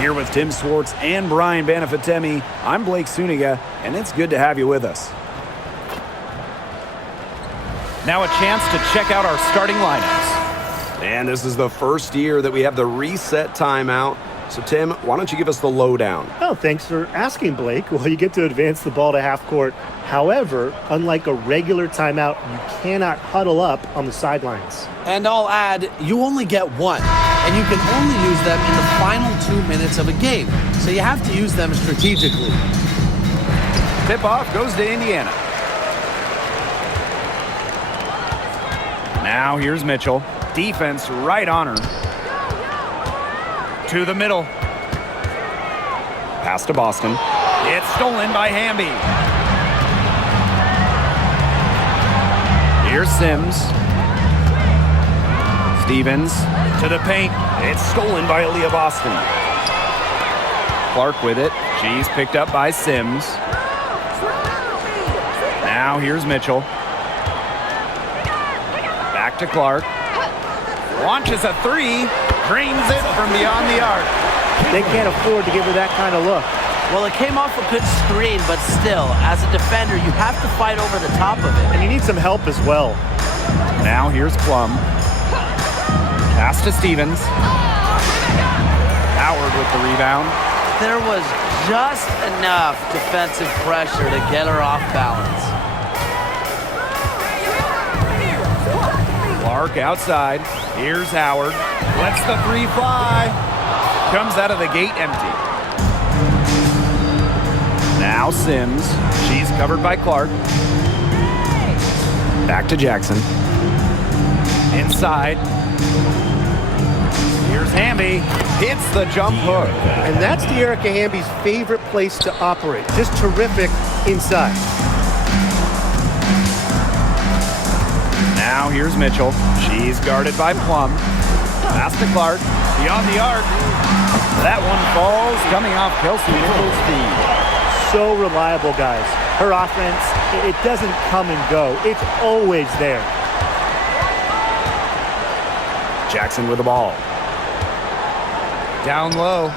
Here with Tim Swartz and Brian Banafitemi, I'm Blake Suniga, and it's good to have you with us. Now a chance to check out our starting lineups. And this is the first year that we have the reset timeout. So, Tim, why don't you give us the lowdown? Oh, thanks for asking, Blake. Well, you get to advance the ball to half court. However, unlike a regular timeout, you cannot huddle up on the sidelines. And I'll add, you only get one, and you can only use them in the final 2 minutes of a game. So you have to use them strategically. Tip-off goes to Indiana. Now here's Mitchell. Defense right on her. To the middle. Pass to Boston. It's stolen by Hamby. Here's Sims. Stevens to the paint. It's stolen by Aaliyah Boston. Clark with it. She's picked up by Sims. Now here's Mitchell. Back to Clark. Launches a three. Drains it from beyond the arc. They can't afford to give her that kind of look. Well, it came off a good screen, but still, as a defender, you have to fight over the top of it. And you need some help as well. Now here's Plum. Pass to Stevens. Howard with the rebound. There was just enough defensive pressure to get her off balance. Clark outside. Here's Howard. Lets the three fly. Comes out of the gate empty. Now Sims. She's covered by Clark. Back to Jackson. Inside. Here's Hamby. Hits the jump hook. And that's De'Erica Hamby's favorite place to operate. Just terrific inside. Now here's Mitchell. She's guarded by Plum. Pass to Clark. Beyond the arc. That one falls, coming off Kelsey Mitchell's feet. So reliable, guys. Her offense, it doesn't come and go. It's always there. Jackson with the ball. Down low.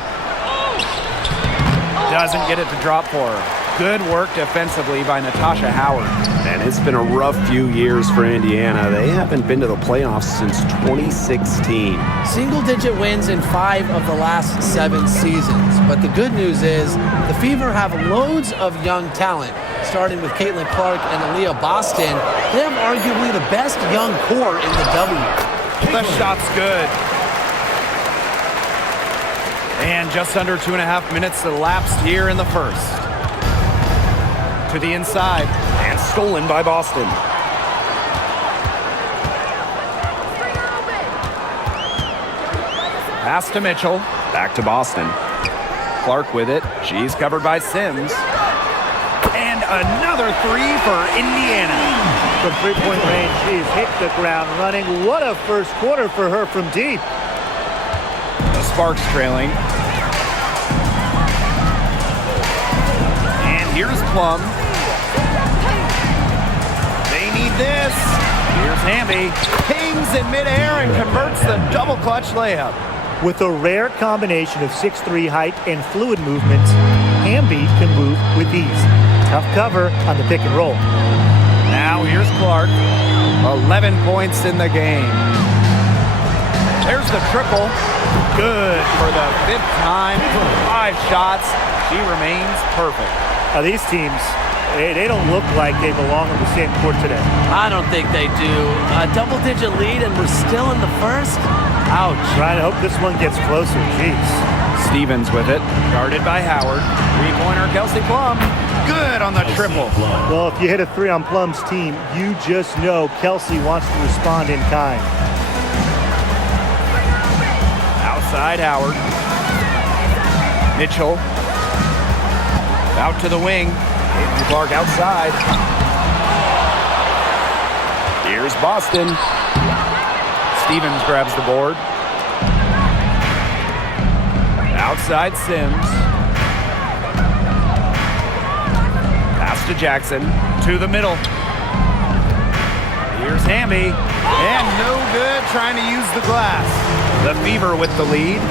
Doesn't get it to drop for her. Good work defensively by Natasha Howard. And it's been a rough few years for Indiana. They haven't been to the playoffs since 2016. Single-digit wins in 5 of the last 7 seasons. But the good news is the Fever have loads of young talent. Starting with CaitlinClark and Aaliyah Boston, they have arguably the best young core in the W. The shot's good. And just under 2.5 minutes elapsed here in the first. To the inside. And stolen by Boston. Pass to Mitchell. Back to Boston. Clark with it. She's covered by Sims. And another three for Indiana. From three-point range, she's hit the ground running. What a first quarter for her from deep. The Sparks trailing. And here's Plum. They need this. Here's Hamby. Pings in midair and converts the double clutch layup. With a rare combination of 6'3" height and fluid movement, Hamby can move with ease. Tough cover on the pick and roll. Now here's Clark. 11 points in the game. There's the triple. Good for the 5th time. 5 shots. She remains perfect. Now these teams, they don't look like they belong on the same court today. I don't think they do. A double-digit lead and we're still in the first? Ouch. Trying to hope this one gets closer. Jeez. Stevens with it. Guarded by Howard. Three-pointer Kelsey Plum. Good on the triple. Well, if you hit a 3 on Plum's team, you just know Kelsey wants to respond in kind. Outside Howard. Mitchell. Out to the wing. Clark outside. Here's Boston. Stevens grabs the board. Outside Sims. Pass to Jackson. To the middle. Here's Hamby. And no good trying to use the glass. The Fever with the lead.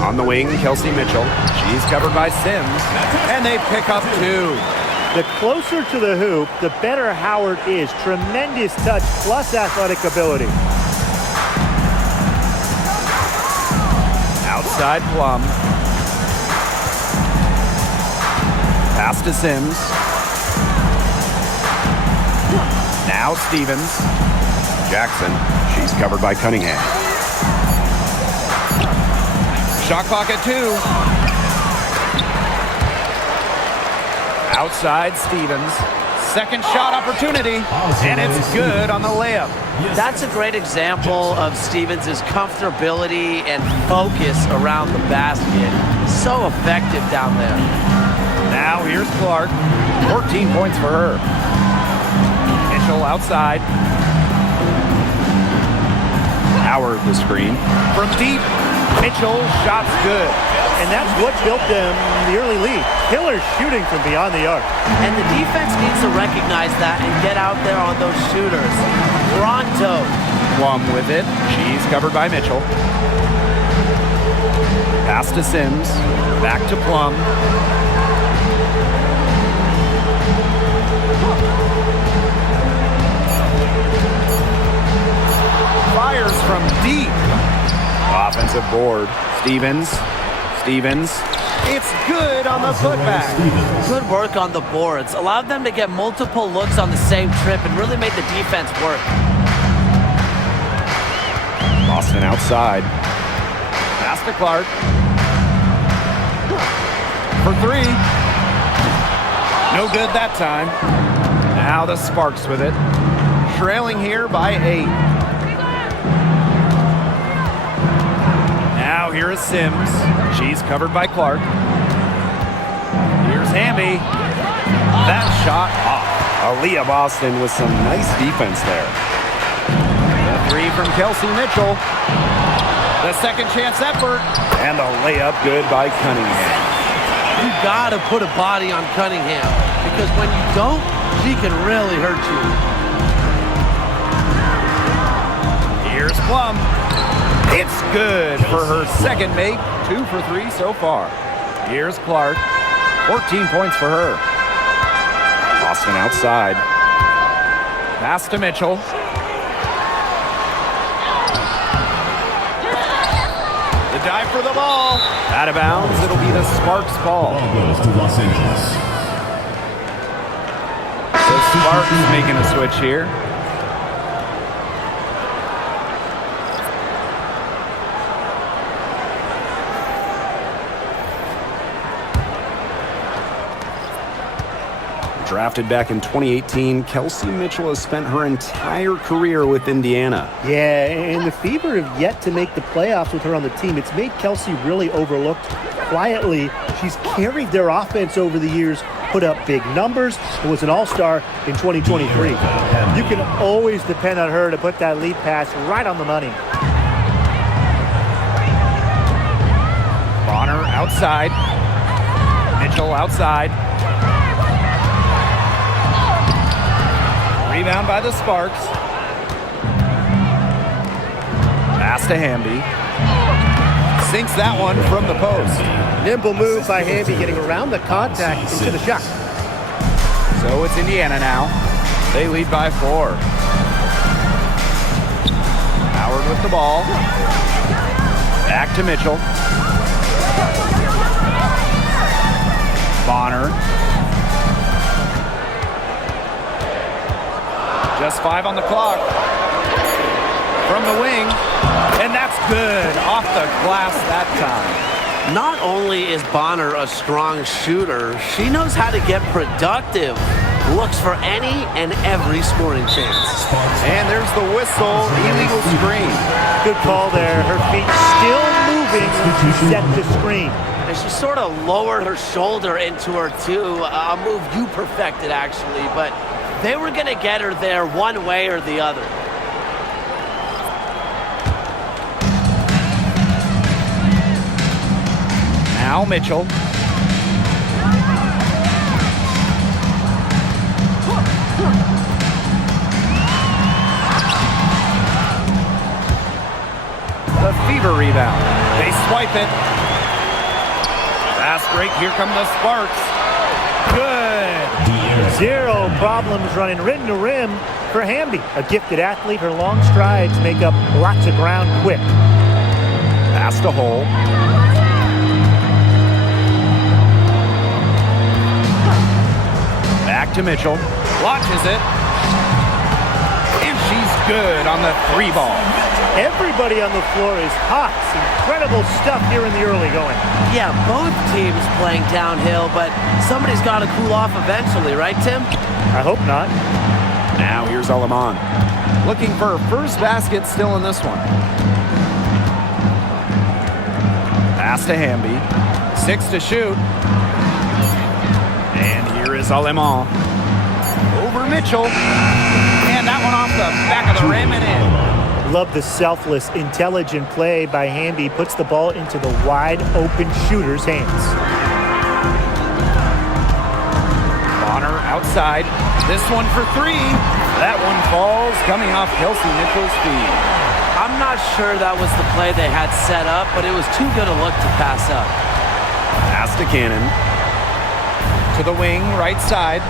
On the wing, Kelsey Mitchell. She's covered by Sims, and they pick up 2. The closer to the hoop, the better Howard is. Tremendous touch plus athletic ability. Outside Plum. Pass to Sims. Now Stevens. Jackson. She's covered by Cunningham. Shot clock at 2. Outside Stevens. Second shot opportunity, and it's good on the layup. That's a great example of Stevens' comfortability and focus around the basket. So effective down there. Now here's Clark. 14 points for her. Mitchell outside. Howard the screen. From deep, Mitchell shot's good. And that's what built them the early lead. Killer shooting from beyond the arc. And the defense needs to recognize that and get out there on those shooters. Pronto. Plum with it. She's covered by Mitchell. Pass to Sims. Back to Plum. Fires from deep. Offensive board. Stevens. It's good on the putback. Good work on the boards. Allowed them to get multiple looks on the same trip and really made the defense work. Boston outside. Pass to Clark. For 3. No good that time. Now the Sparks with it. Trailing here by 8. Now here is Sims. She's covered by Clark. Here's Hamby. That shot off. Aaliyah Boston with some nice defense there. The 3 from Kelsey Mitchell. The second chance effort. And the layup good by Cunningham. You gotta put a body on Cunningham because when you don't, she can really hurt you. Here's Plum. It's good for her second make. 2 for 3 so far. Here's Clark. 14 points for her. Boston outside. Pass to Mitchell. The dive for the ball. Out of bounds. It'll be the Sparks ball. Ball goes to Los Angeles. The Sparks making a switch here. Drafted back in 2018, Kelsey Mitchell has spent her entire career with Indiana. Yeah, and the Fever have yet to make the playoffs with her on the team. It's made Kelsey really overlooked. Quietly, she's carried their offense over the years, put up big numbers, and was an all-star in 2023. You can always depend on her to put that lead pass right on the money. Bonner outside. Mitchell outside. Rebound by the Sparks. Pass to Hamby. Sinks that one from the post. Nimble move by Hamby, getting around the contact into the shot. So it's Indiana now. They lead by 4. Howard with the ball. Back to Mitchell. Bonner. Just 5 on the clock. From the wing. And that's good. Off the glass that time. Not only is Bonner a strong shooter, she knows how to get productive. Looks for any and every scoring chance. And there's the whistle. Illegal screen. Good call there. Her feet still moving when she set the screen. And she sort of lowered her shoulder into her, too. A move you perfected, actually. But they were going to get her there one way or the other. Now Mitchell. The Fever rebound. They swipe it. break. Here come the Sparks. Good. Zero problems running rim to rim for Hamby. A gifted athlete, her long strides make up lots of ground quick. Pass to Hole. Back to Mitchell. Launches it. And she's good on the 3 ball. Everybody on the floor is hot. Incredible stuff here in the early going. Yeah, both teams playing downhill, but somebody's got to cool off eventually, right, Tim? I hope not. Now here's Aleman. Looking for her first basket still in this one. Pass to Hamby. 6 to shoot. And here is Aleman. Over Mitchell. And that one off the back of the rim and in. Love the selfless, intelligent play by Hamby. Puts the ball into the wide-open shooter's hands. Bonner outside. This one for 3. That one falls, coming off Kelsey Mitchell's feet. I'm not sure that was the play they had set up, but it was too good a look to pass up. Pass to Cannon. To the wing, right side.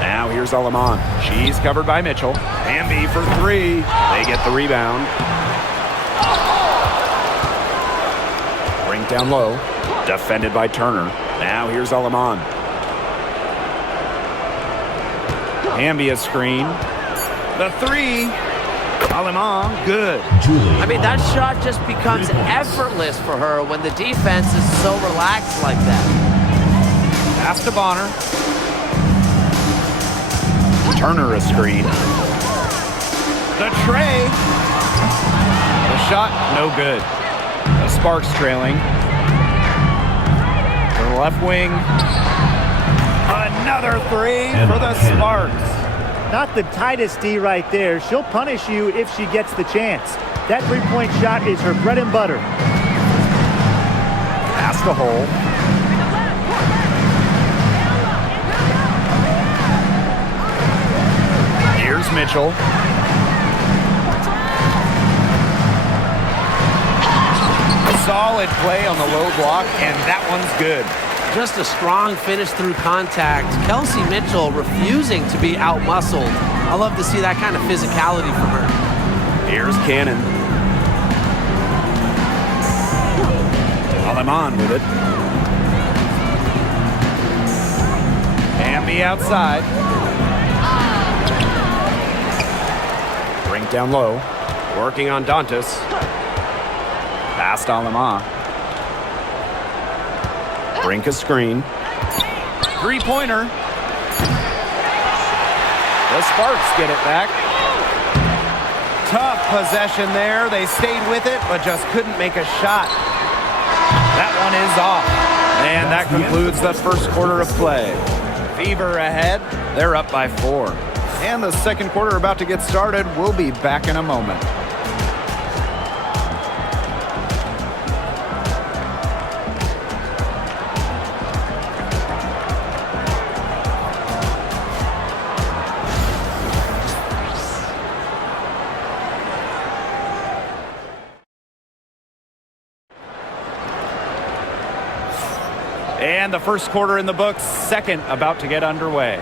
Now here's Aleman. She's covered by Mitchell. Hamby for 3. They get the rebound. Brink down low. Defended by Turner. Now here's Aleman. Hamby a screen. The 3. Aleman, good. I mean, that shot just becomes effortless for her when the defense is so relaxed like that. Pass to Bonner. Turner a screen. The tray. The shot, no good. The Sparks trailing. To the left wing. Another 3 for the Sparks. Not the tightest D right there. She'll punish you if she gets the chance. That three-point shot is her bread and butter. Pass to Hole. Here's Mitchell. Solid play on the low block, and that one's good. Just a strong finish through contact. Kelsey Mitchell refusing to be out-muscled. I love to see that kind of physicality from her. Here's Cannon. Aleman with it. Hamby outside. Brink down low. Working on Dantas. Past Aleman. Brink a screen. 3-pointer. The Sparks get it back. Tough possession there. They stayed with it, but just couldn't make a shot. That one is off. And that concludes the first quarter of play. Fever ahead. They're up by 4. And the second quarter about to get started. We'll be back in a moment. And the first quarter in the books, second about to get underway.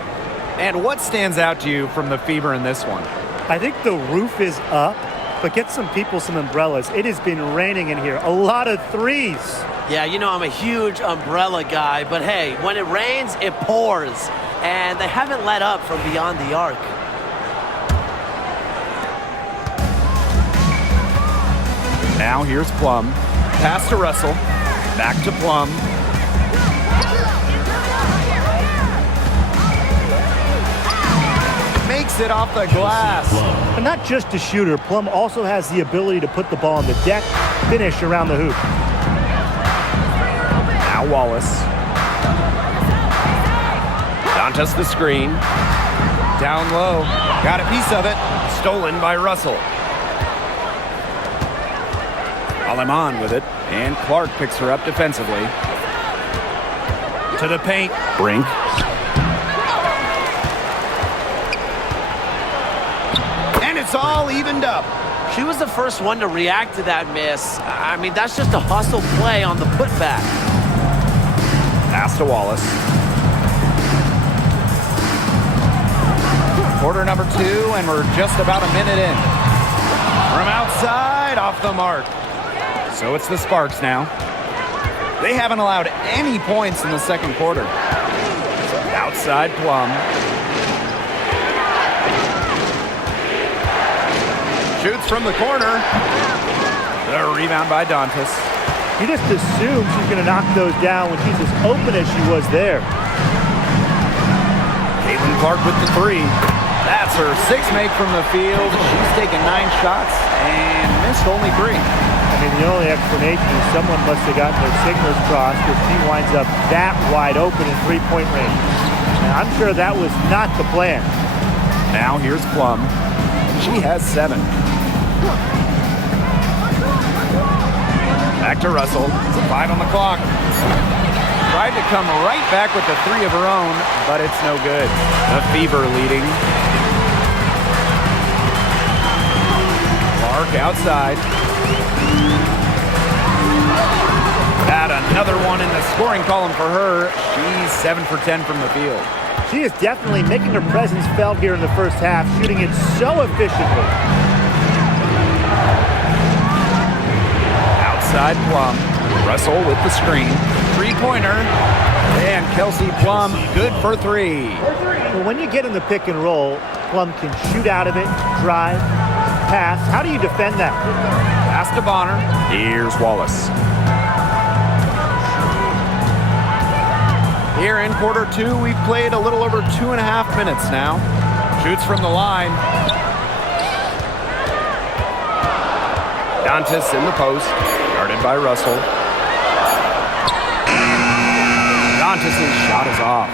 And what stands out to you from the Fever in this one? I think the roof is up, but get some people some umbrellas. It has been raining in here. A lot of threes. Yeah, you know I'm a huge umbrella guy, but hey, when it rains, it pours. And they haven't let up from beyond the arc. Now here's Plum. Pass to Russell. Back to Plum. Makes it off the glass. And not just a shooter, Plum also has the ability to put the ball on the deck, finish around the hoop. Now Wallace. Dantas the screen. Down low. Got a piece of it. Stolen by Russell. Aleman with it. And Clark picks her up defensively. To the paint. Brink. And it's all evened up. She was the first one to react to that miss. I mean, that's just a hustle play on the putback. Pass to Wallace. Quarter number 2, and we're just about a minute in. From outside, off the mark. So it's the Sparks now. They haven't allowed any points in the second quarter. Outside Plum. Shoots from the corner. The rebound by Dantas. You just assume she's going to knock those down when she's as open as she was there. Clark with the 3. That's her 6th make from the field. She's taken 9 shots and missed only 3. I mean, the only explanation is someone must have gotten their signals crossed if she winds up that wide open in three-point range. And I'm sure that was not the plan. Now here's Plum. She has 7. Back to Russell. 5 on the clock. Tried to come right back with the 3 of her own, but it's no good. The Fever leading. Clark outside. Got another one in the scoring column for her. She's 7 for 10 from the field. She is definitely making her presence felt here in the first half, shooting it so efficiently. Outside Plum. Russell with the screen. 3-pointer. And Kelsey Plum good for 3. Well, when you get in the pick and roll, Plum can shoot out of it, drive, pass. How do you defend that? Pass to Bonner. Here's Wallace. Here in quarter 2, we've played a little over 2.5 minutes now. Shoots from the line. Dantas in the post, guarded by Russell. Dantas' shot is off.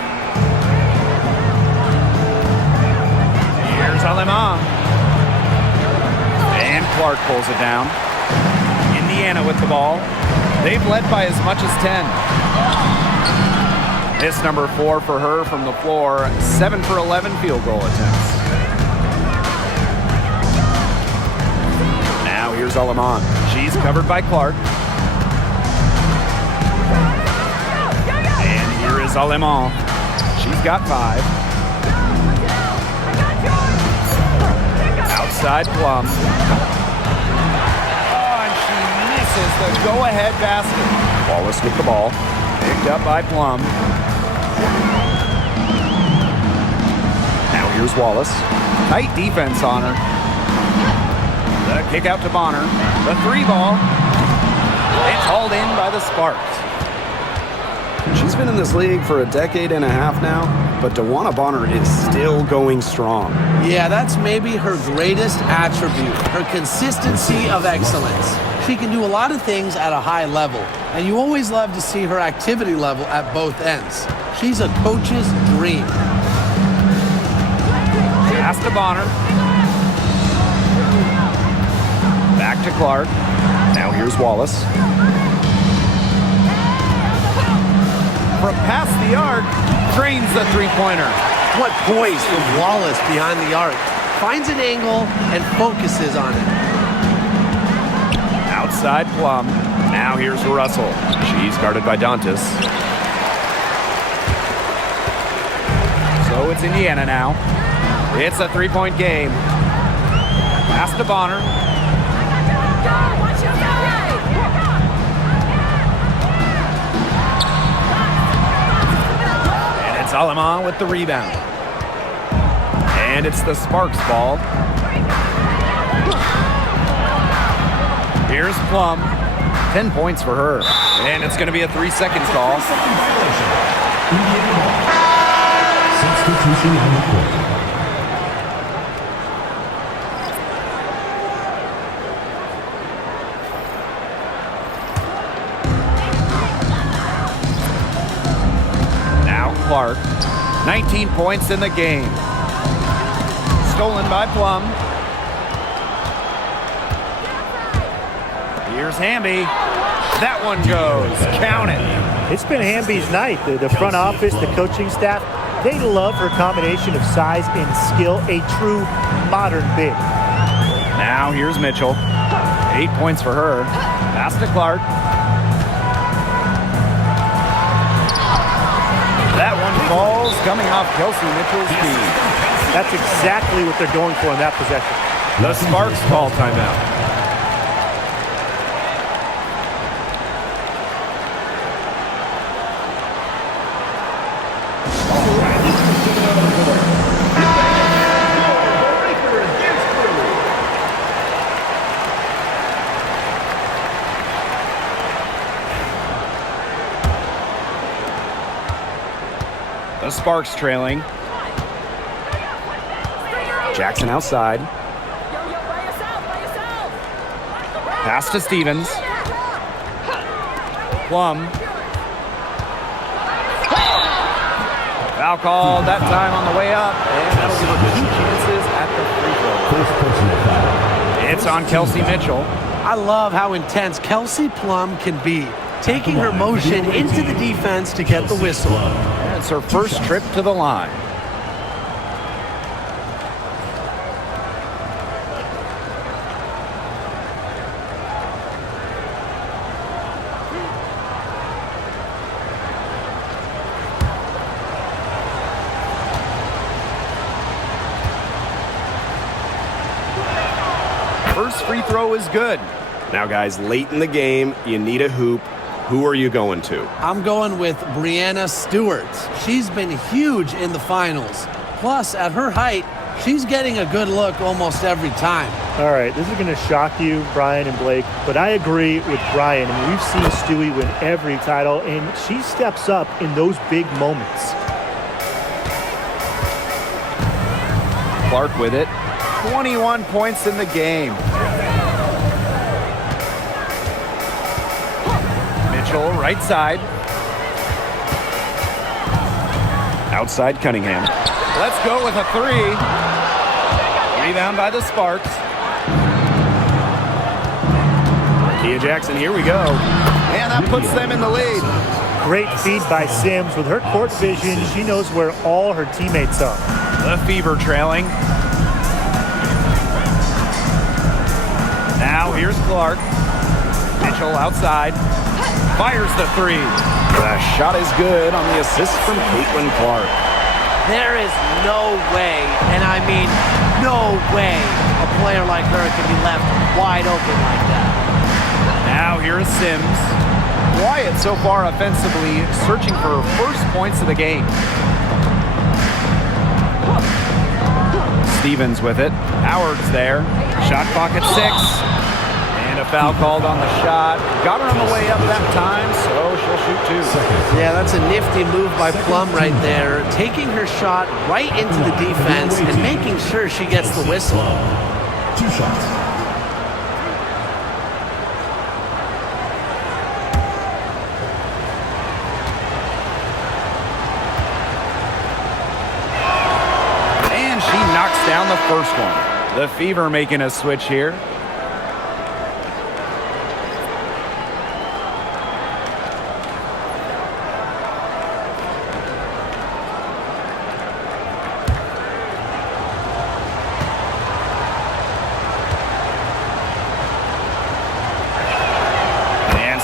Here's Alema. And Clark pulls it down. Indiana with the ball. They've led by as much as 10. Miss number 4 for her from the floor. 7 for 11 field goal attempts. Now here's Aleman. She's covered by Clark. And here is Aleman. She's got 5. Outside Plum. Oh, and she misses the go-ahead basket. Wallace with the ball. Picked up by Plum. Now here's Wallace. Tight defense on her. The kick out to Bonner. The 3 ball. It's hauled in by the Sparks. She's been in this league for a decade and a half now, but DeWanna Bonner is still going strong. Yeah, that's maybe her greatest attribute, her consistency of excellence. She can do a lot of things at a high level, and you always love to see her activity level at both ends. She's a coach's dream. Pass to Bonner. Back to Clark. Now here's Wallace. From past the arc, drains the 3-pointer. What poise from Wallace behind the arc. Finds an angle and focuses on it. Outside Plum. Now here's Russell. She's guarded by Dantas. So it's Indiana now. It's a 3-point game. Pass to Bonner. And it's Aleman with the rebound. And it's the Sparks ball. Here's Plum. 10 points for her. And it's going to be a 3-second call. Substitution on the court. Now Clark. 19 points in the game. Stolen by Plum. Here's Hamby. That one goes. Count it. It's been Hamby's night. The front office, the coaching staff, they love her combination of size and skill, a true modern big. Now here's Mitchell. 8 points for her. Pass to Clark. That one falls coming off Kelsey Mitchell's feet. That's exactly what they're going for in that possession. The Sparks call timeout. The Sparks trailing. Jackson outside. Pass to Stevens. Plum. Foul called that time on the way up. And that'll give her 2 chances at the free throw line. It's on Kelsey Mitchell. I love how intense Kelsey Plum can be, taking her motion into the defense to get the whistle. And it's her first trip to the line. First free throw is good. Now, guys, late in the game, you need a hoop. Who are you going to? I'm going with Brianna Stewart. She's been huge in the finals. Plus, at her height, she's getting a good look almost every time. All right, this is going to shock you, Brian and Blake, but I agree with Brian. I mean, we've seen Stewie win every title, and she steps up in those big moments. Clark with it. 21 points in the game. Mitchell, right side. Outside Cunningham. Let's go with a 3. Rebound by the Sparks. Kia Jackson, here we go. And that puts them in the lead. Great feed by Sims. With her court vision, she knows where all her teammates are. The Fever trailing. Now here's Clark. Mitchell outside. Fires the 3. The shot is good on the assist from Clark. There is no way, and I mean no way, a player like her can be left wide open like that. Now here's Sims. Quiet so far offensively, searching for her first points of the game. Stevens with it. Howard's there. Shot clock at 6. And a foul called on the shot. Got her on the way up that time, so she'll shoot 2. Yeah, that's a nifty move by Plum right there, taking her shot right into the defense and making sure she gets the whistle. 2 shots. And she knocks down the first one. The Fever making a switch here.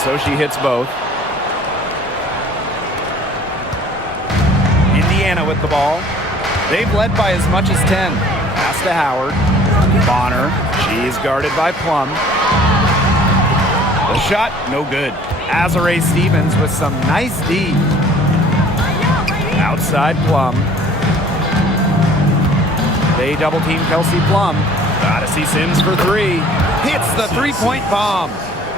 So she hits both. Indiana with the ball. They've led by as much as 10. Pass to Howard. Bonner. She's guarded by Plum. The shot, no good. Azare Stevens with some nice D. Outside Plum. They double team Kelsey Plum. Gotta see Sims for 3. Hits the 3-point bomb.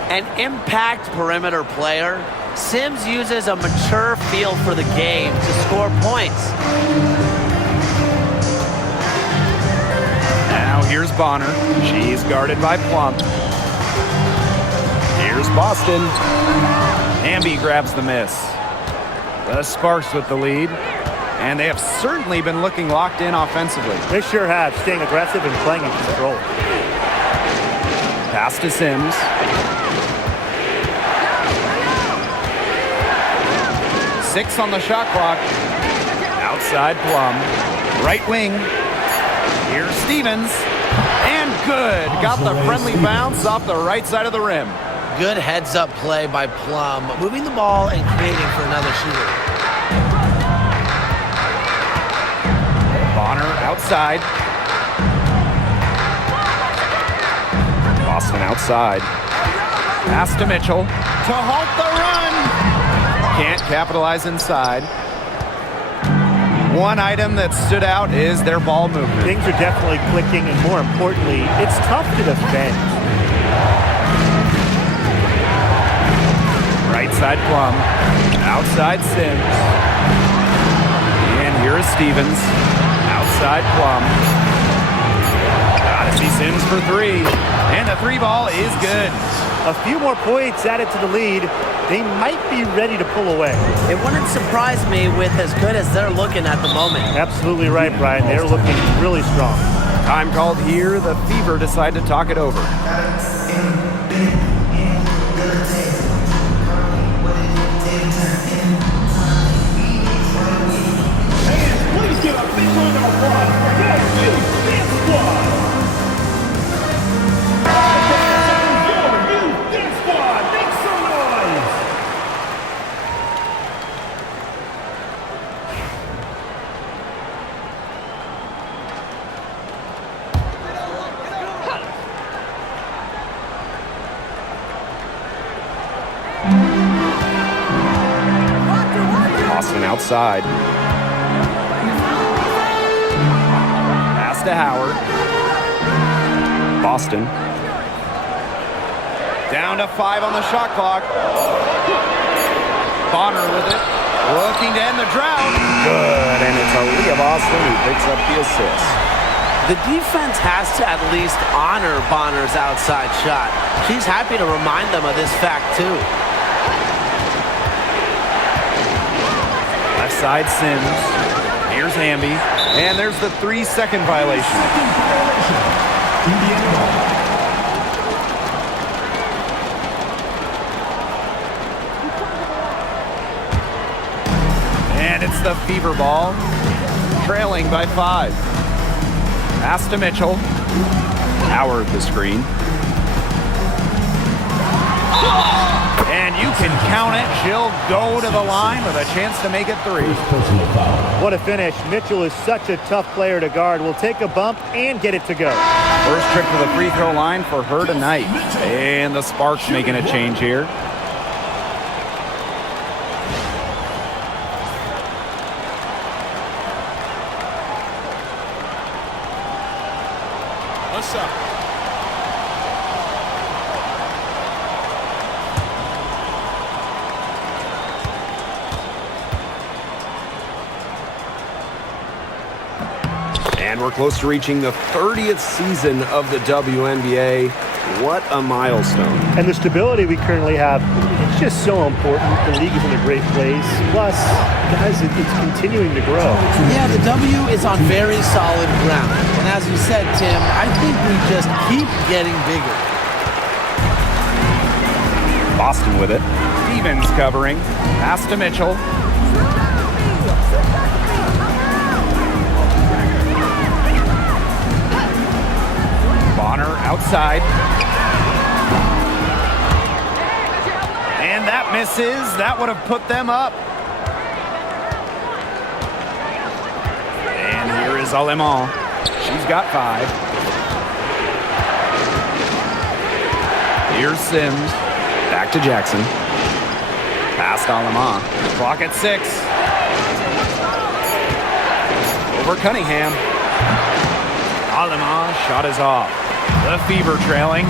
An impact perimeter player, Sims uses a mature feel for the game to score points. Now here's Bonner. She's guarded by Plum. Here's Boston. Hamby grabs the miss. The Sparks with the lead. And they have certainly been looking locked in offensively. They sure have, staying aggressive and playing in control. Pass to Sims. Six on the shot clock. Outside Plum. Right wing. Here's Stevens. And good. Got the friendly bounce off the right side of the rim. Good heads-up play by Plum, moving the ball and creating for another shooter. Bonner outside. Boston outside. Pass to Mitchell to halt the run. Can't capitalize inside. One item that stood out is their ball movement. Things are definitely clicking, and more importantly, it's tough to defend. Right side Plum. Outside Sims. And here is Stevens. Outside Plum. Gotta see Sims for three. And the three ball is good. A few more points added to the lead. They might be ready to pull away. It wouldn't surprise me with as good as they're looking at the moment. Absolutely right, Brian. They're looking really strong. Time called here. The Fever decide to talk it over. Please give a big round of applause for the Dance Squad. Dance Squad, make some noise. Boston outside. Pass to Howard. Boston. Down to 5 on the shot clock. Bonner with it. Looking to end the drought. Good, and it's Aaliyah Boston who picks up the assist. The defense has to at least honor Bonner's outside shot. She's happy to remind them of this fact, too. Left side Sims. Here's Hamby. And there's the 3-second violation. Indiana ball. And it's the Fever ball. Trailing by 5. Pass to Mitchell. Howard the screen. And you can count it. She'll go to the line with a chance to make it 3. Personal foul. What a finish. Mitchell is such a tough player to guard. Will take a bump and get it to go. First trip to the free throw line for her tonight. And the Sparks making a change here. What's up? And we're close to reaching the 30th season of the WNBA. What a milestone. And the stability we currently have, it's just so important. The league is in a great place. Plus, guys, it's continuing to grow. Yeah, the W is on very solid ground. And as you said, Tim, I think we just keep getting bigger. Boston with it. Stevens covering. Pass to Mitchell. Bonner outside. And that misses. That would have put them up. And here is Aleman. She's got 5. Here's Sims. Back to Jackson. Past Aleman. Clock at 6. Over Cunningham. Aleman shot is off. The Fever trailing.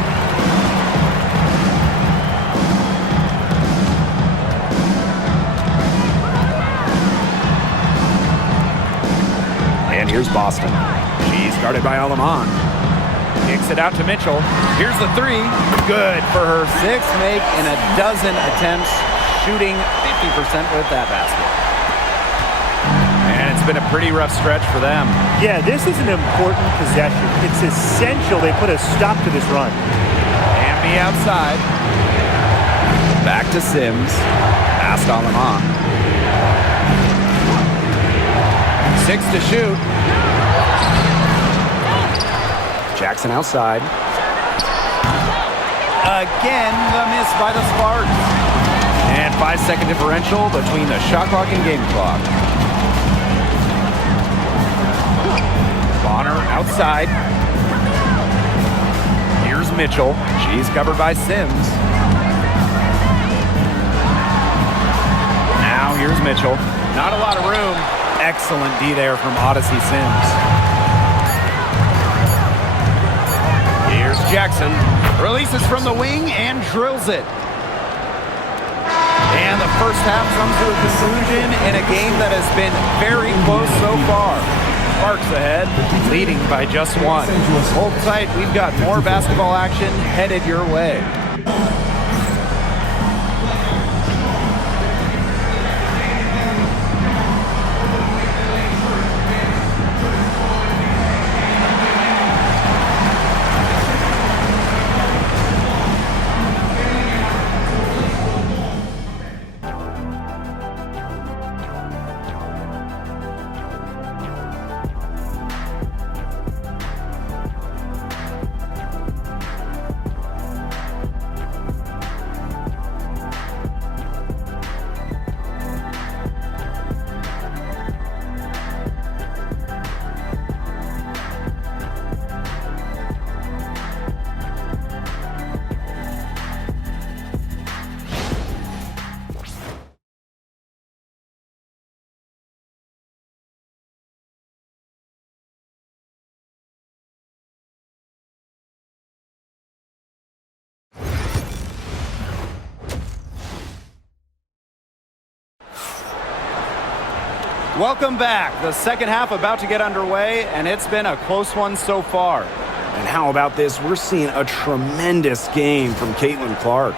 And here's Boston. She's guarded by Aleman. Kicks it out to Mitchell. Here's the 3. Good for her 6th make in a dozen attempts, shooting 50% with that basket. And it's been a pretty rough stretch for them. Yeah, this is an important possession. It's essential they put a stop to this run. Hamby outside. Back to Sims. Past Aleman. 6 to shoot. Jackson outside. Again, the miss by the Sparks. And 5-second differential between the shot clock and game clock. Bonner outside. Here's Mitchell. She's covered by Sims. Now here's Mitchell. Not a lot of room. Excellent D there from Odyssey Sims. Here's Jackson. Releases from the wing and drills it. And the first half comes to a conclusion in a game that has been very close so far. Sparks ahead, leading by just one. Hold tight, we've got more basketball action headed your way. Welcome back. The second half about to get underway, and it's been a close one so far. And how about this? We're seeing a tremendous game from Clark.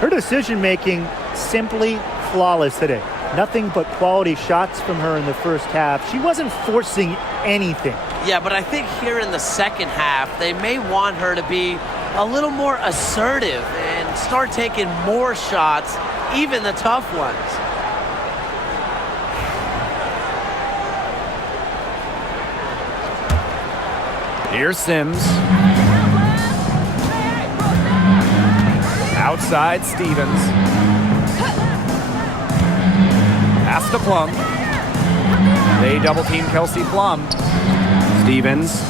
Her decision-making simply flawless today. Nothing but quality shots from her in the first half. She wasn't forcing anything. Yeah, but I think here in the second half, they may want her to be a little more assertive and start taking more shots, even the tough ones. Here's Sims. Outside, Stevens. Pass to Plum. They double-team Kelsey Plum. Stevens.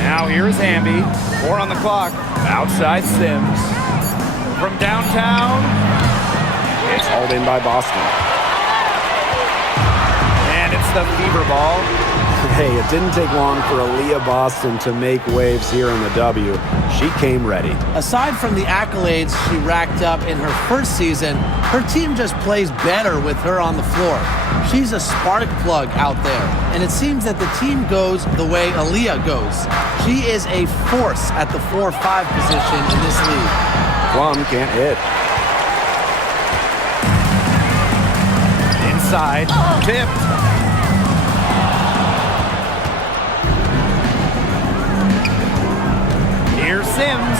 Now here's Hamby. 4 on the clock. Outside, Sims. From downtown. It's hauled in by Boston. And it's the fever ball. Hey, it didn't take long for Aaliyah Boston to make waves here in the W. She came ready. Aside from the accolades she racked up in her first season, her team just plays better with her on the floor. She's a spark plug out there, and it seems that the team goes the way Aaliyah goes. She is a force at the 4-5 position in this league. Plum can't hit. Inside, tipped. Here's Sims.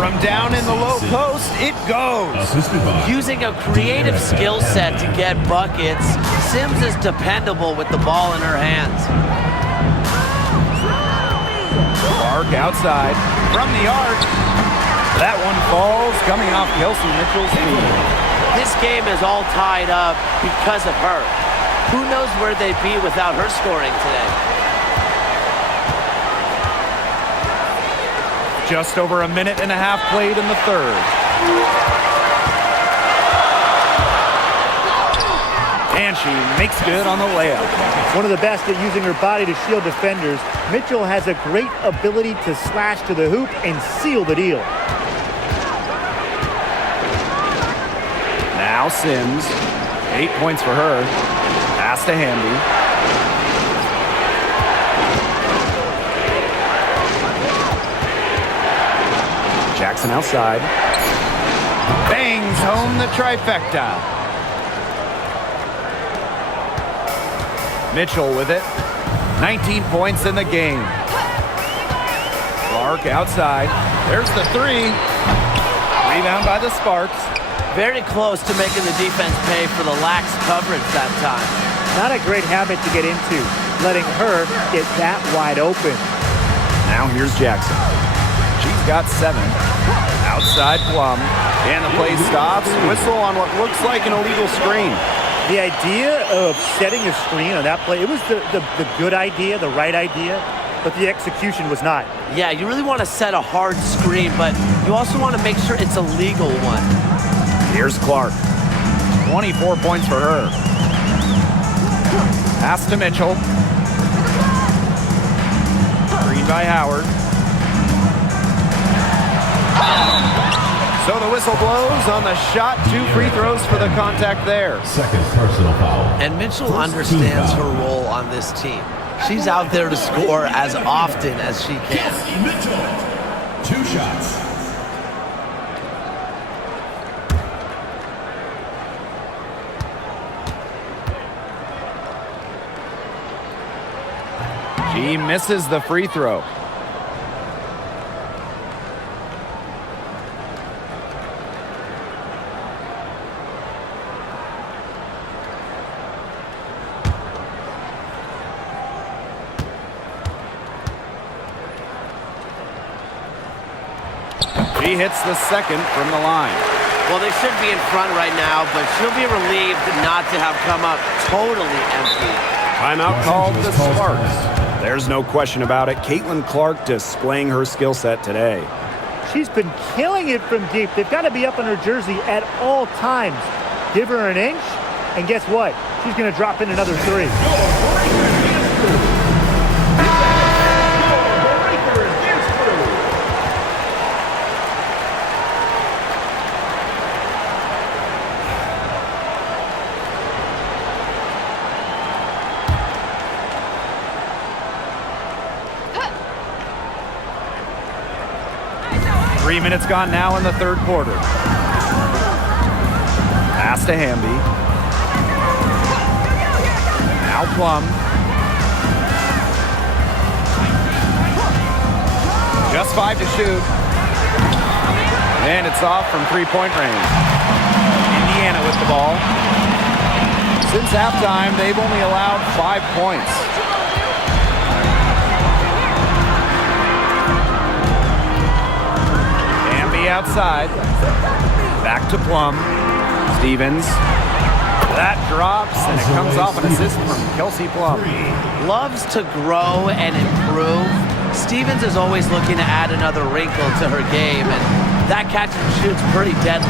From down in the low post, it goes. Using a creative skill set to get buckets, Sims is dependable with the ball in her hands. Clark outside. From the arc. That one falls, coming off Kelsey Mitchell's feet. This game is all tied up because of her. Who knows where they'd be without her scoring today? Just over a minute and a half played in the third. And she makes good on the layup. One of the best at using her body to shield defenders, Mitchell has a great ability to slash to the hoop and seal the deal. Now Sims. 8 points for her. Pass to Hamby. Jackson outside. Bangs home the trifecta. Mitchell with it. 19 points in the game. Clark outside. There's the three. Rebound by the Sparks. Very close to making the defense pay for the lax coverage that time. Not a great habit to get into. letting her get that wide open. Now here's Jackson. She's got 7. Outside Plum. And the play stops. Whistle on what looks like an illegal screen. The idea of setting a screen on that play, it was the good idea, the right idea, but the execution was not. Yeah, you really want to set a hard screen, but you also want to make sure it's a legal one. Here's Clark. 24 points for her. Pass to Mitchell. Screen by Howard. So the whistle blows on the shot. 2 free throws for the contact there. Second personal foul. And Mitchell understands her role on this team. She's out there to score as often as she can. Mitchell, 2 shots. She misses the free throw. She hits the second from the line. Well, they should be in front right now, but she'll be relieved not to have come up totally empty. Timeout called the Sparks. There's no question about it. Caitlin Clark displaying her skill set today. She's been killing it from deep. They've got to be up in her jersey at all times. Give her an inch, and guess what? She's going to drop in another 3. 3 minutes gone now in the third quarter. Pass to Hamby. Now Plum. Just 5 to shoot. And it's off from 3-point range. Indiana with the ball. Since halftime, they've only allowed 5 points. Outside. Back to Plum. Stevens. That drops, and it comes off an assist from Kelsey Plum. Loves to grow and improve. Stevens is always looking to add another wrinkle to her game, and that catch and shoot's pretty deadly.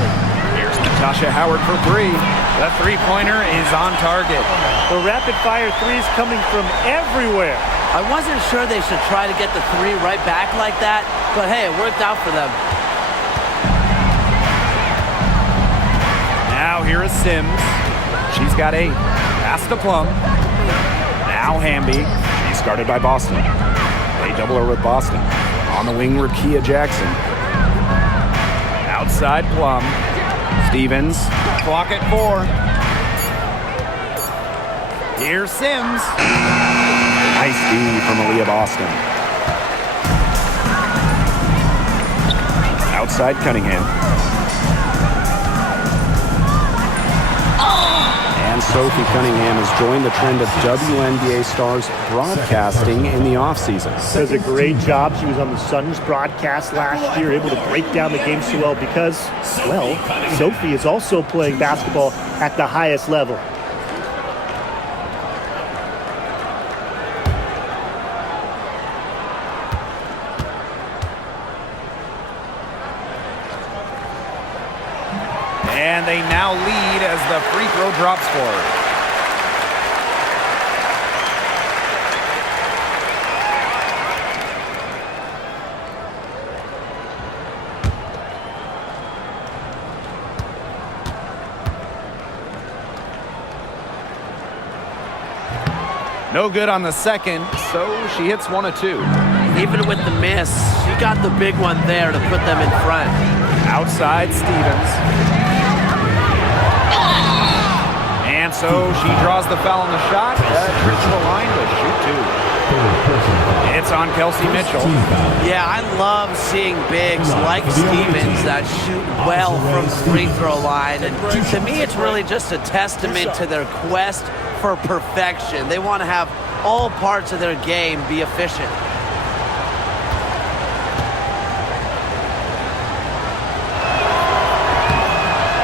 Here's Natasha Howard for 3. The three-pointer is on target. The rapid-fire threes coming from everywhere. I wasn't sure they should try to get the 3 right back like that, but hey, it worked out for them. Now here is Sims. She's got 8. Pass to Plum. Now Hamby. She's guarded by Boston. They double her with Boston. On the wing, Rakia Jackson. Outside Plum. Stevens. Clock at 4. Here's Sims. Nice D from Aaliyah Boston. Outside Cunningham. And Sophie Cunningham has joined the trend of WNBA stars broadcasting in the offseason. Does a great job. She was on the Suns broadcast last year, able to break down the game so well because, well, Sophie is also playing basketball at the highest level. And they now lead as the free throw drops for her. No good on the second, so she hits 1 of 2. Even with the miss, she got the big one there to put them in front. Outside Stevens. And so she draws the foul on the shot. Trips the line to shoot 2. It's on Kelsey Mitchell. Yeah, I love seeing bigs like Stevens that shoot well from the free throw line. And to me, it's really just a testament to their quest for perfection. They want to have all parts of their game be efficient.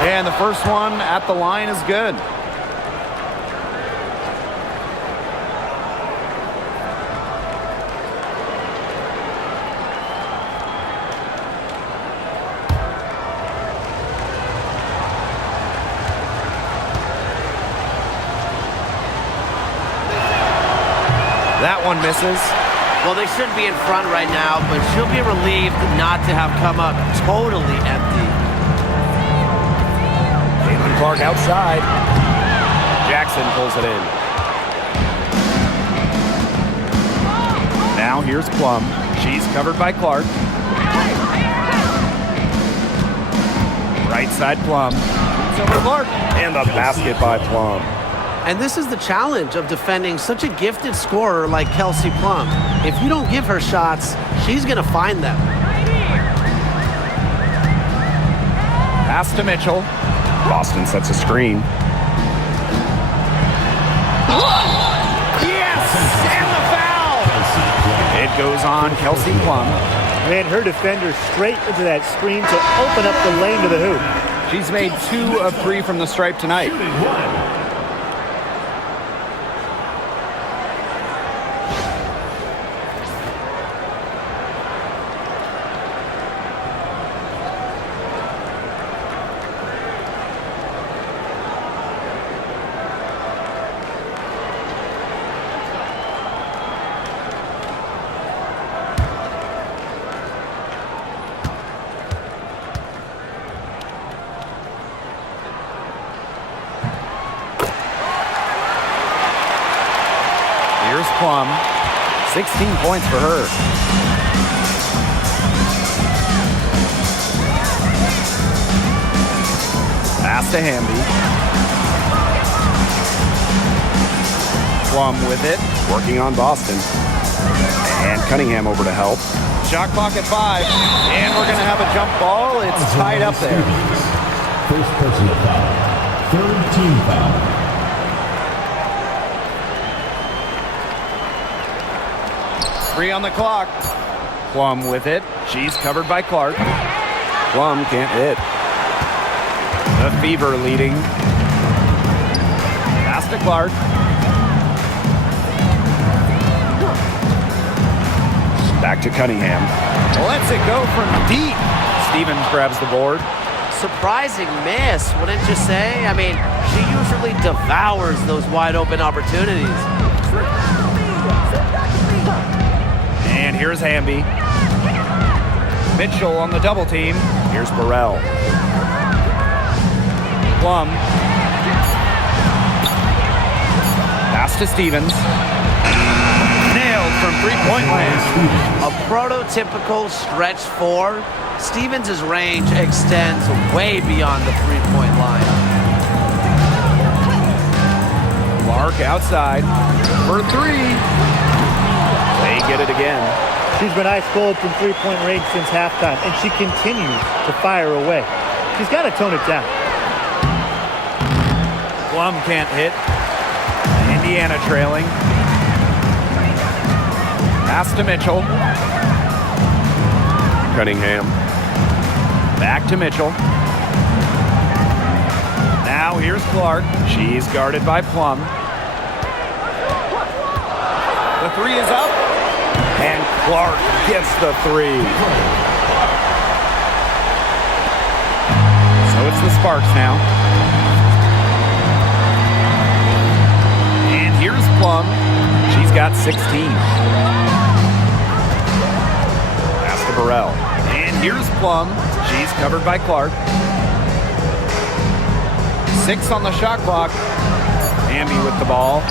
And the first one at the line is good. That one misses. Well, they should be in front right now, but she'll be relieved not to have come up totally empty. Caitlin Clark outside. Jackson pulls it in. Now here's Plum. She's covered by Clark. Right side Plum. It's over Clark. And the basket by Plum. And this is the challenge of defending such a gifted scorer like Kelsey Plum. If you don't give her shots, she's going to find them. Pass to Mitchell. Boston sets a screen. Yes! And the foul! It goes on Kelsey Plum. Ran her defender straight into that screen to open up the lane to the hoop. She's made 2 of 3 from the stripe tonight. Here's Plum. 16 points for her. Pass to Hamby. Plum with it. Working on Boston. And Cunningham over to help. Shot clock at 5. And we're going to have a jump ball. It's tied up there. First personal foul. Third team foul. Three on the clock. Plum with it. She's covered by Clark. Plum can't hit. The Fever leading. Pass to Clark. Back to Cunningham. Lets it go from deep. Stevens grabs the board. Surprising miss, wouldn't you say? I mean, she usually devours those wide open opportunities. And here's Hamby. Mitchell on the double team. Here's Burrell. Plum. Pass to Stevens. Nailed from three-point land. A prototypical stretch 4. Stevens' range extends way beyond the three-point line. Clark outside for 3. They get it again. She's been ice cold from three-point range since halftime, and she continues to fire away. She's got to tone it down. Plum can't hit. Indiana trailing. Pass to Mitchell. Cunningham. Back to Mitchell. Now here's Clark. She's guarded by Plum. The 3 is up. And Clark gets the 3. So it's the Sparks now. And here's Plum. She's got 16. Pass to Burrell. And here's Plum. She's covered by Clark. 6 on the shot clock. Hamby with the ball.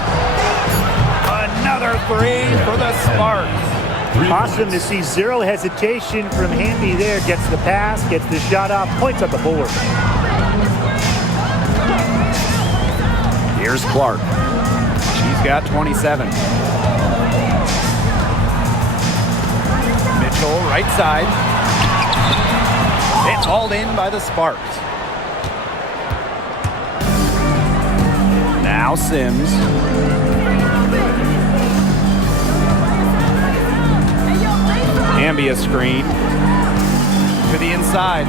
Another 3 for the Sparks. Awesome to see zero hesitation from Hamby there. Gets the pass, gets the shot off, points on the board. Here's Clark. She's got 27. Mitchell, right side. It's hauled in by the Sparks. Now Sims. Hamby a screen. To the inside.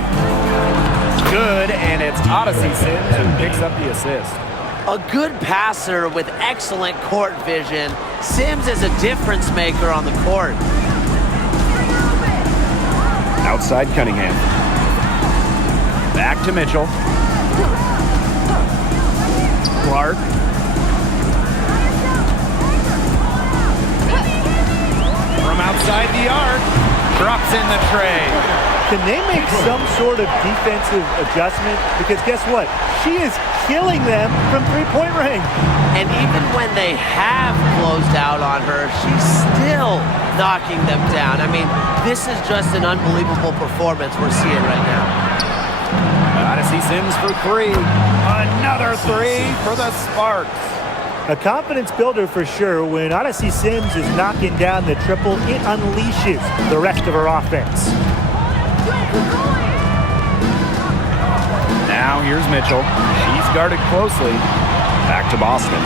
Good, and it's Odyssey Sims who picks up the assist. A good passer with excellent court vision. Sims is a difference maker on the court. Outside Cunningham. Back to Mitchell. Clark. From outside the arc. Drops in the tray. Can they make some sort of defensive adjustment? Because guess what? She is killing them from three-point range. And even when they have closed out on her, she's still knocking them down. I mean, this is just an unbelievable performance we're seeing right now. Odyssey Sims for three. Another three for the Sparks. A confidence builder for sure. When Odyssey Sims is knocking down the triple, it unleashes the rest of her offense. Now here's Mitchell. She's guarded closely. Back to Boston.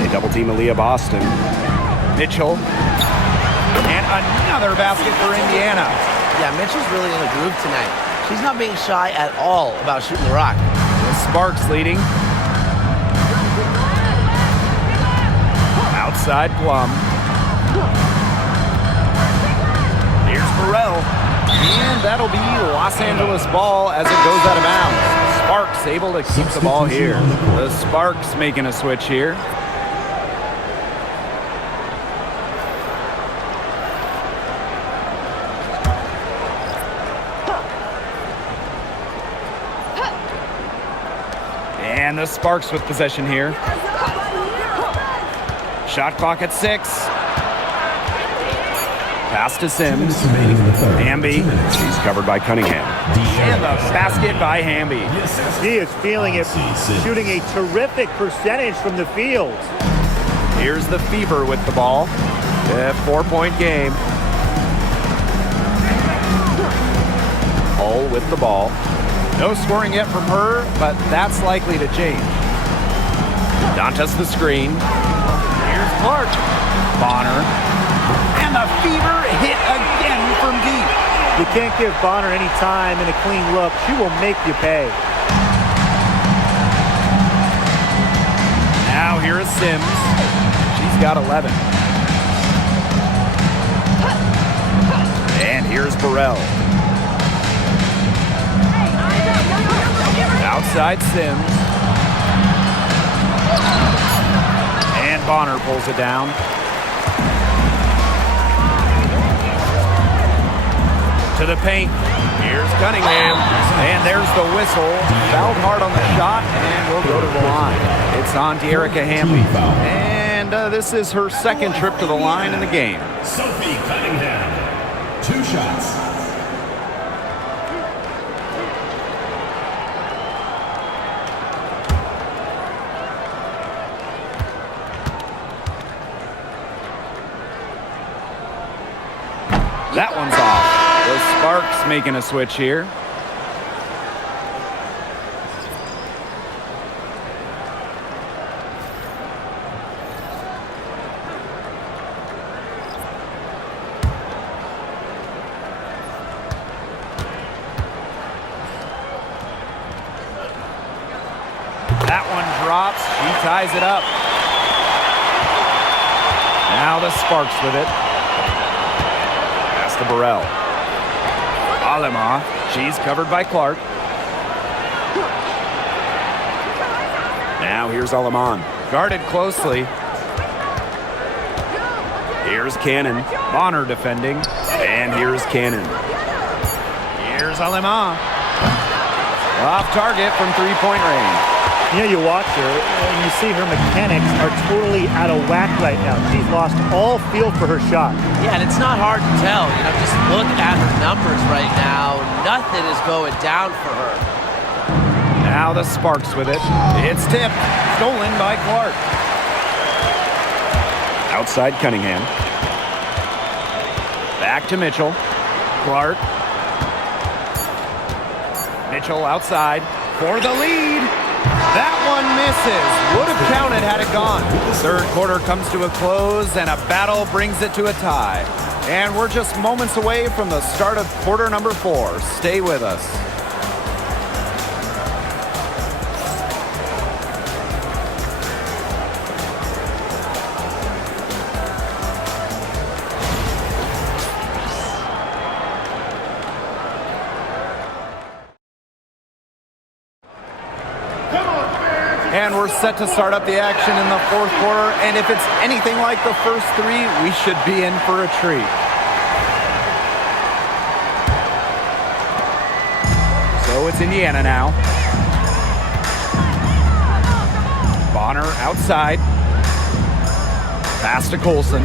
They double team Aaliyah Boston. Mitchell. And another basket for Indiana. Yeah, Mitchell's really in the groove tonight. She's not being shy at all about shooting the rock. The Sparks leading. Outside Plum. Here's Burrell. And that'll be Los Angeles ball as it goes out of bounds. Sparks able to keep the ball here. The Sparks making a switch here. And the Sparks with possession here. Shot clock at 6. Pass to Sims. Hamby. She's covered by Cunningham. And the basket by Hamby. She is feeling it, shooting a terrific percentage from the field. Here's the Fever with the ball. A 4-point game. Hull with the ball. No scoring yet from her, but that's likely to change. Dantas the screen. Here's Clark. Bonner. And the Fever hit again from deep. You can't give Bonner any time and a clean look. She will make you pay. Now here is Sims. She's got 11. And here's Burrell. Outside Sims. And Bonner pulls it down. To the paint. Here's Cunningham. And there's the whistle. Fouled hard on the shot and will go to the line. It's on to Erica Hamby. And this is her second trip to the line in the game. Sophie Cunningham. 2 shots. That one's off. The Sparks making a switch here. That one drops. She ties it up. Now the Sparks with it. Pass to Burrell. Alema. She's covered by Clark. Now here's Aleman. Guarded closely. Here's Cannon. Bonner defending. And here's Cannon. Here's Alema. Off target from three-point range. You know, you watch her and you see her mechanics are totally out of whack right now. She's lost all feel for her shot. Yeah, and it's not hard to tell. You know, just look at her numbers right now. Nothing is going down for her. Now the Sparks with it. It's tipped. Stolen by Clark. Outside Cunningham. Back to Mitchell. Clark. Mitchell outside for the lead. That one misses. Would have counted had it gone. Third quarter comes to a close, and a battle brings it to a tie. And we're just moments away from the start of quarter number 4. Stay with us. And we're set to start up the action in the fourth quarter. And if it's anything like the first 3, we should be in for a treat. So it's Indiana now. Bonner outside. Pass to Colson.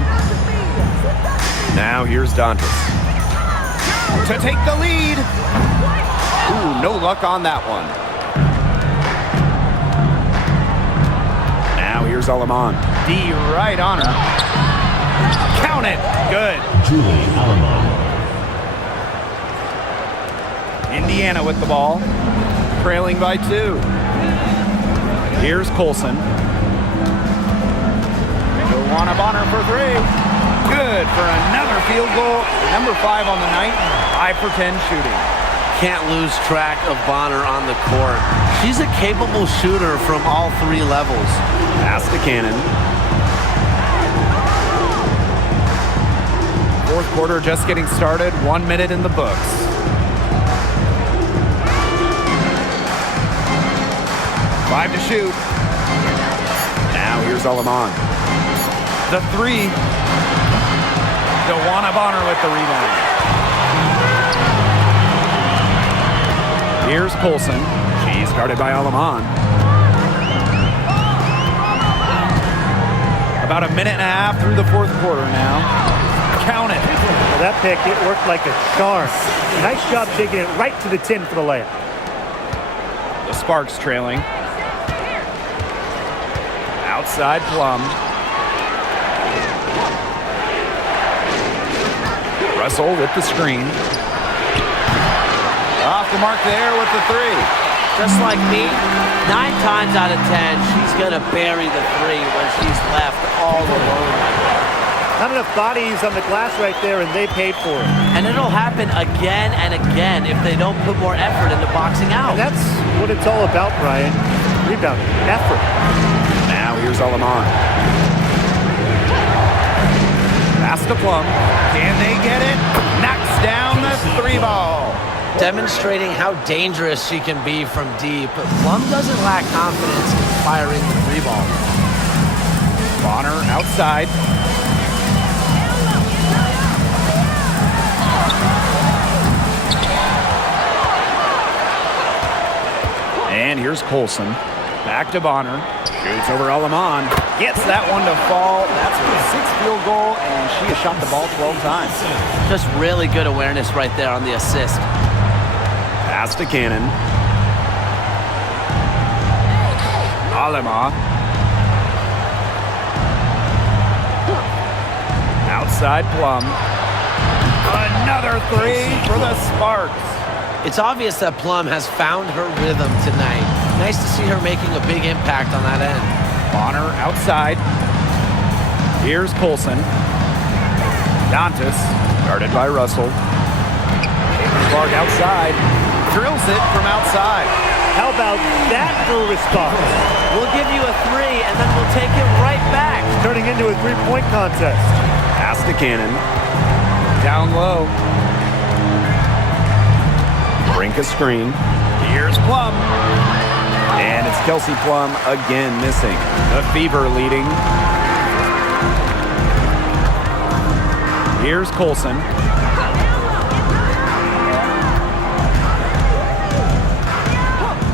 Now here's Dantas. To take the lead. Ooh, no luck on that one. Now here's Alaman. D right on her. Count it. Good. Julie Alaman. Indiana with the ball. Trailing by 2. Here's Colson. Joanna Bonner for 3. Good for another field goal. Number 5 on the night. 5 for 10 shooting. Can't lose track of Bonner on the court. She's a capable shooter from all 3 levels. Pass to Cannon. Fourth quarter just getting started. 1 minute in the books. Five to shoot. Now here's Alaman. The 3. Joanna Bonner with the rebound. Here's Colson. She's guarded by Alaman. About a minute and a half through the fourth quarter now. Count it. Well, that pick, it worked like a charm. Nice job taking it right to the tin for the layup. The Sparks trailing. Outside Plum. Russell with the screen. Off the mark there with the 3. Just like me, 9 times out of 10, she's going to bury the 3 when she's left all alone. Not enough bodies on the glass right there, and they paid for it. And it'll happen again and again if they don't put more effort into boxing out. And that's what it's all about, Brian. Rebound, effort. Now here's Alaman. Pass to Plum. Can they get it? Knocks down the 3 ball. Demonstrating how dangerous she can be from deep. Plum doesn't lack confidence in firing the 3 ball. Bonner outside. And here's Colson. Back to Bonner. Shoots over Alaman. Gets that one to fall. That's her 6th field goal, and she has shot the ball 12 times. Just really good awareness right there on the assist. Pass to Cannon. Alema. Outside Plum. Another 3 for the Sparks. It's obvious that Plum has found her rhythm tonight. Nice to see her making a big impact on that end. Bonner outside. Here's Colson. Dantas, guarded by Russell. Clark outside. Drills it from outside. How about that for a response? We'll give you a 3, and then we'll take it right back. Turning into a 3-point contest. Pass to Cannon. Down low. Brink a screen. Here's Plum. And it's Kelsey Plum again missing. The Fever leading. Here's Colson.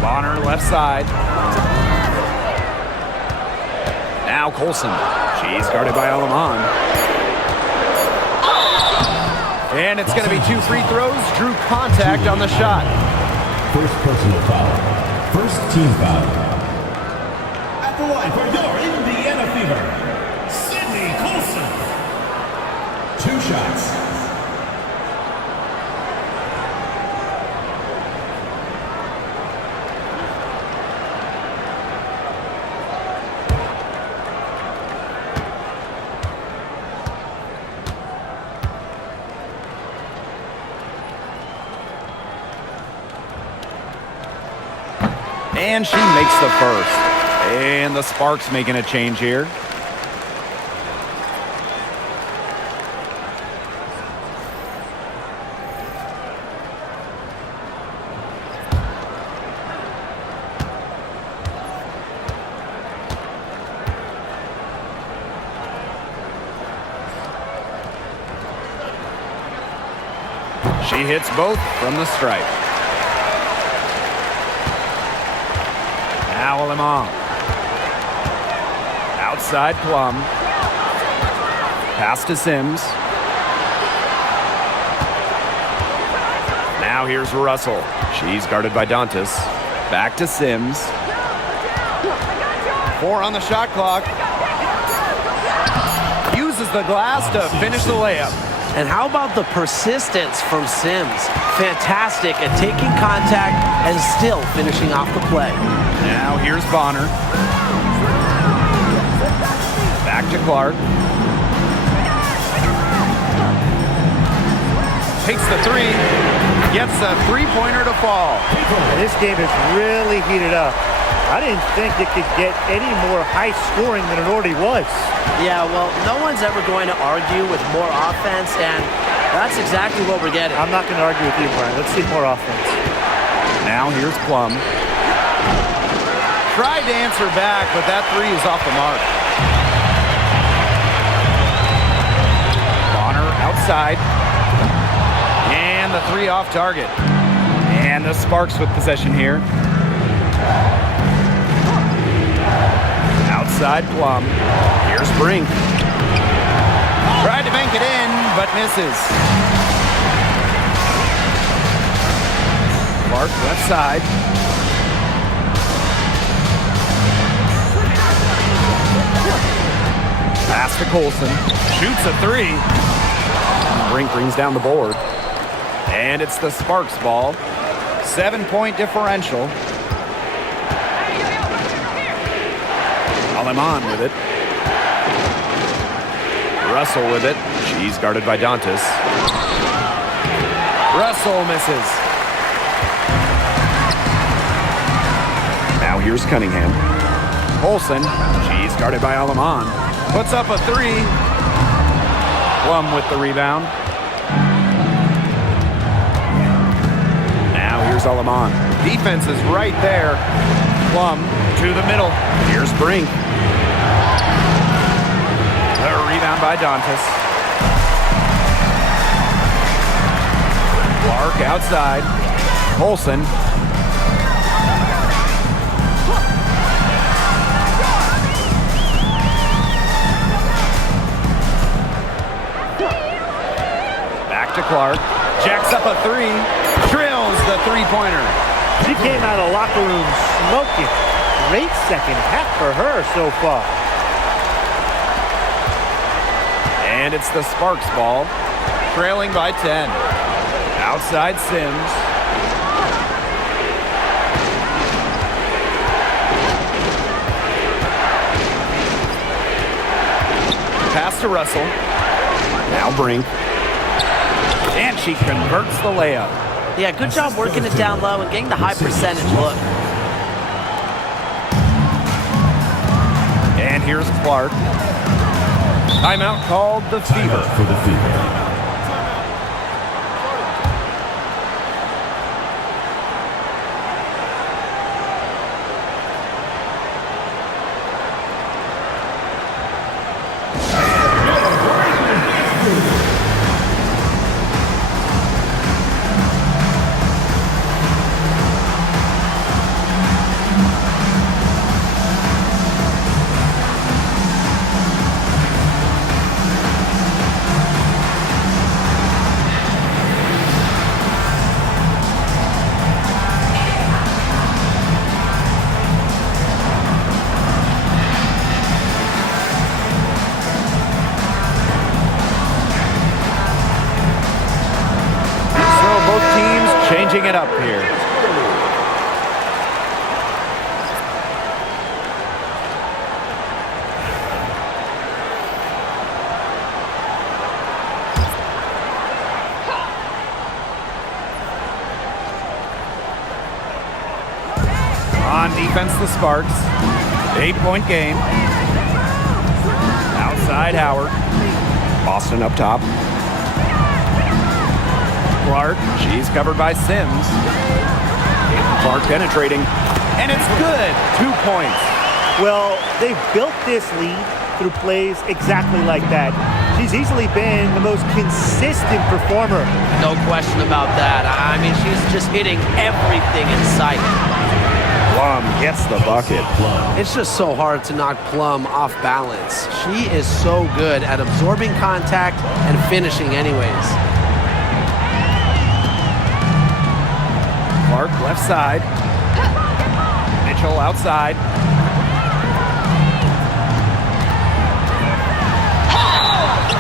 Bonner left side. Now Colson. She's guarded by Alaman. And it's going to be 2 free throws. Drew contact on the shot. First personal foul. First team foul. At the line for your Indiana Fever, Sydney Colson. 2 shots. And she makes the first. And the Sparks making a change here. She hits both from the stripe. Now Lemon. Outside Plum. Pass to Sims. Now here's Russell. She's guarded by Dantas. Back to Sims. 4 on the shot clock. Uses the glass to finish the layup. And how about the persistence from Sims? Fantastic at taking contact and still finishing off the play. Now here's Bonner. Back to Clark. Takes the 3. Gets a three-pointer to fall. And this game is really heated up. I didn't think it could get any more high scoring than it already was. Yeah, well, no one's ever going to argue with more offense, and that's exactly what we're getting. I'm not going to argue with you, Brian. Let's see more offense. Now here's Plum. Tried to answer back, but that 3 is off the mark. Bonner outside. And the 3 off target. And the Sparks with possession here. Outside Plum. Here's Brink. Tried to bank it in, but misses. Clark left side. Pass to Colson. Shoots a 3. Brink brings down the board. And it's the Sparks ball. 7-point differential. Aleman with it. Russell with it. She's guarded by Dantas. Russell misses. Now here's Cunningham. Olsen. She's guarded by Aleman. Puts up a 3. Plum with the rebound. Now here's Aleman. Defense is right there. Plum to the middle. Here's Brink. The rebound by Dantas. Clark outside. Olsen. Back to Clark. Jacks up a 3. Drills the three-pointer. She came out of the locker room smoking. Great second half for her so far. And it's the Sparks ball, trailing by 10. Outside Sims. Pass to Russell. Now Brink. And she converts the layup. Yeah, good job working it down low and getting the high percentage look. And here's Clark. Timeout called the Fever. For the Fever. Changing it up here. On defense, the Sparks. 8-point game. Outside Howard. Boston up top. Clark, she's covered by Sims. Clark penetrating. And it's good. 2 points. Well, they've built this lead through plays exactly like that. She's easily been the most consistent performer. No question about that. I mean, she's just hitting everything in sight. Plum gets the bucket. It's just so hard to knock Plum off balance. She is so good at absorbing contact and finishing anyways. Clark left side. Mitchell outside.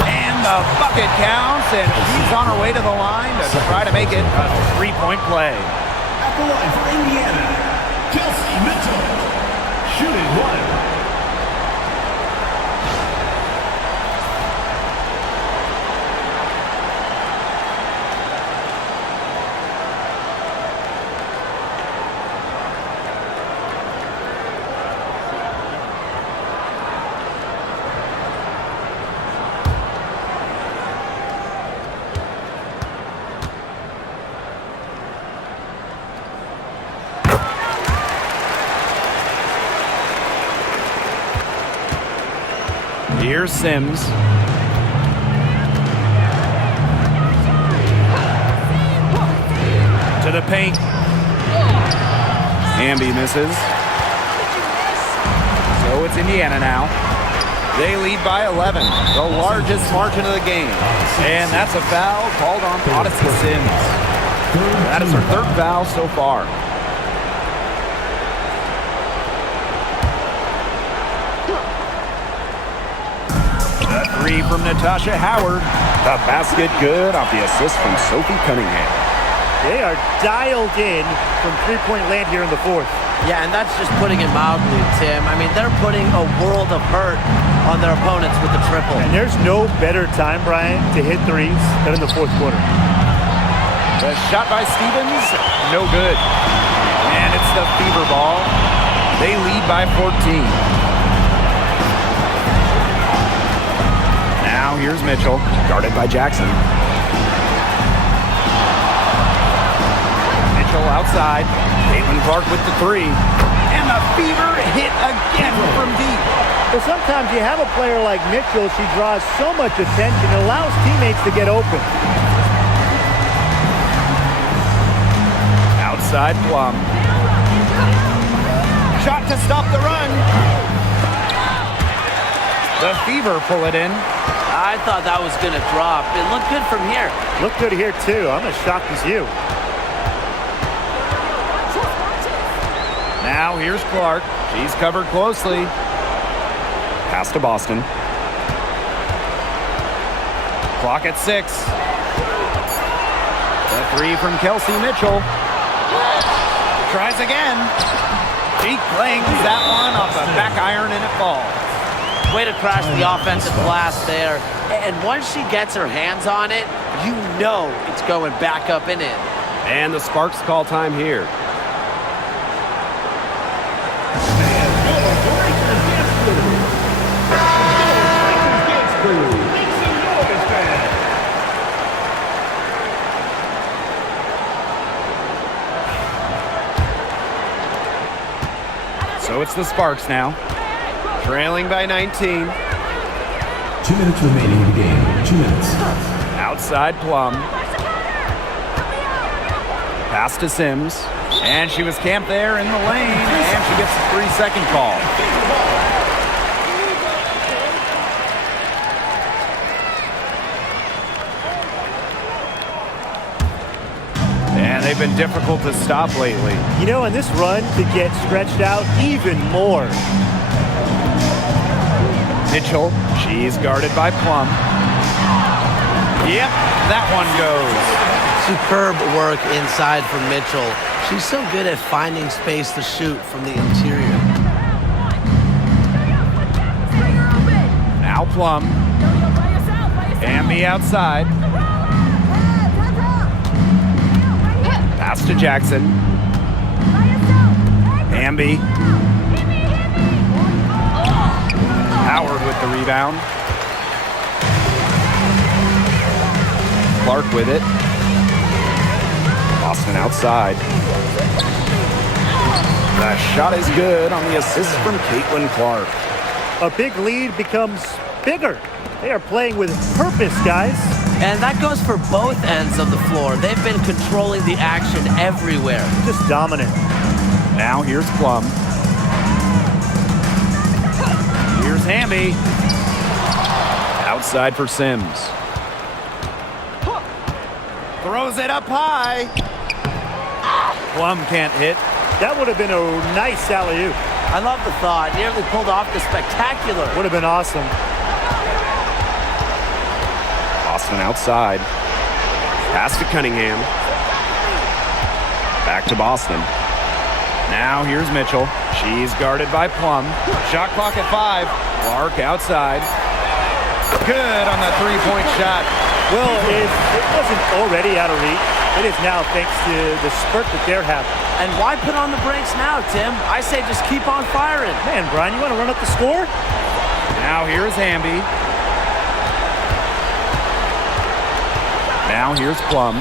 And the bucket counts, and she's on her way to the line to try to make it a 3-point play. At the line for Indiana, Kelsey Mitchell, shooting 1. Here's Sims. To the paint. Hamby misses. So it's Indiana now. They lead by 11, the largest margin of the game. And that's a foul called on Odyssey Sims. That is her 3rd foul so far. Three from Natasha Howard. The basket good off the assist from Sophie Cunningham. They are dialed in from three-point land here in the 4th. Yeah, and that's just putting it mildly, Tim. I mean, they're putting a world of hurt on their opponents with the triple. And there's no better time, Brian, to hit threes than in the 4th quarter. The shot by Stevens, no good. And it's the Fever ball. They lead by 14. Now here's Mitchell, Guarded by Jackson. Mitchell outside. Caitlin Clark with the 3. And the Fever hit again from deep. But sometimes you have a player like Mitchell, she draws so much attention, allows teammates to get open. Outside Plum. Shot to stop the run. The Fever pull it in. I thought that was going to drop. It looked good from here. Looked good here, too. I'm as shocked as you. Now here's Clark. She's covered closely. Pass to Boston. Clock at 6. The 3 from Kelsey Mitchell. Tries again. She clings that one off the back iron and it falls. Way to crash the offensive glass there. And once she gets her hands on it, you know it's going back up and in. And the Sparks call time here. So it's the Sparks now. Trailing by 19. 2 minutes remaining in the game. 2 minutes. Outside Plum. Pass to Sims. And she was camped there in the lane. And she gets a 3-second call. And they've been difficult to stop lately. You know, and this run could get stretched out even more. Mitchell, she's guarded by Plum. Yep, that one goes. Superb work inside from Mitchell. She's so good at finding space to shoot from the interior. Now Plum. Hamby outside. Pass to Jackson. Hamby. Howard with the rebound. Clark with it. Boston outside. That shot is good on the assist from Clark. A big lead becomes bigger. They are playing with purpose, guys. And that goes for both ends of the floor. They've been controlling the action everywhere. Just dominant. Now here's Plum. Here's Hamby. Outside for Sims. Throws it up high. Plum can't hit. That would have been a nice alley-oop. I love the thought. Nearly pulled off the spectacular. Would have been awesome. Boston outside. Pass to Cunningham. Back to Boston. Now here's Mitchell. She's guarded by Plum. Shot clock at 5. Clark outside. Good on the three-point shot. Well, if it wasn't already out of reach, it is now thanks to the spurt that they're having. And why put on the brakes now, Tim? I say just keep on firing. Man, Brian, you want to run up the score? Now here's Hamby. Now here's Plum.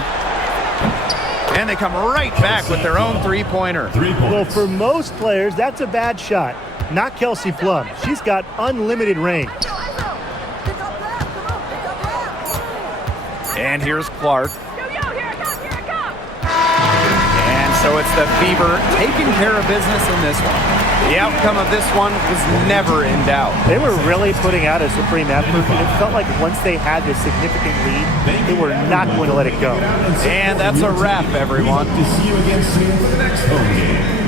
And they come right back with their own three-pointer. 3 points. Well, for most players, that's a bad shot. Not Kelsey Plum. She's got unlimited range. And here's Clark. And so it's the Fever taking care of business in this one. The outcome of this one was never in doubt. They were really putting out a supreme effort, and it felt like once they had this significant lead, they were not going to let it go. And that's a wrap, everyone. To see you again soon for the next home game.